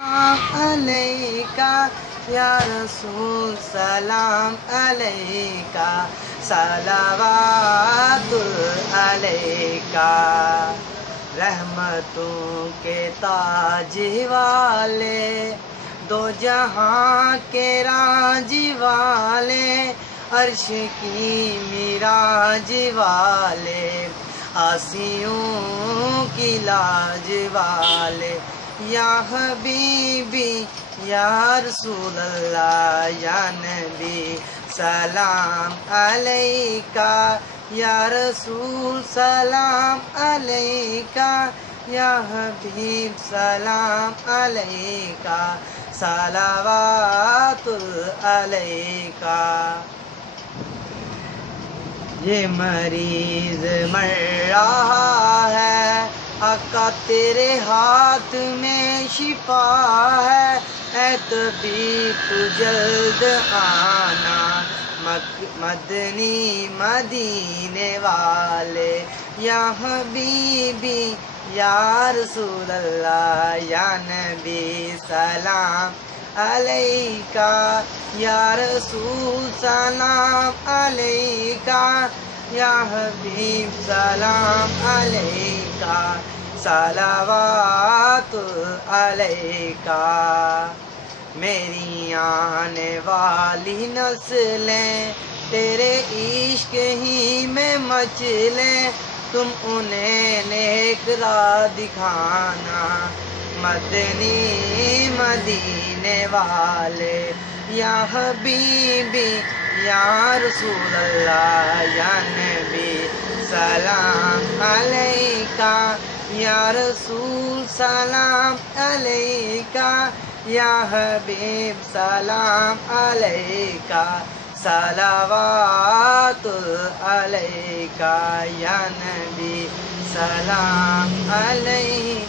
علیکہ یا رسول سلام علیکہ صلوات علیکہ رحمتوں کے تاج والے دو جہاں کے راج والے عرش کی معراج والے آسیوں کی لاج والے یا حبیبی یا رسول اللہ یا نبی سلام علیکہ یا رسول سلام علیکہ یا حبیب سلام علیکہ صلوات علیکہ یہ مریض مر رہا ہے آقا تیرے ہاتھ میں شفا ہے اے طبیب تو جلد آنا مدنی مدینے والے یا حبیبی یا رسول اللہ یا نبی سلام علیکہ یا رسول سلام علیکہ یا حبیب سلام علیکہ صلوات علیکہ میری آنے والی نسلیں تیرے عشق ہی میں مچلیں تم انہیں نیک راہ دکھانا مدنی مدینے والے یا حبیبی یا رسول اللہ یا نبی سلام علیکہ یا رسول سلام علیکہ یا حبیب سلام علیکہ صلوات علیکہ یا نبی سلام علیکہ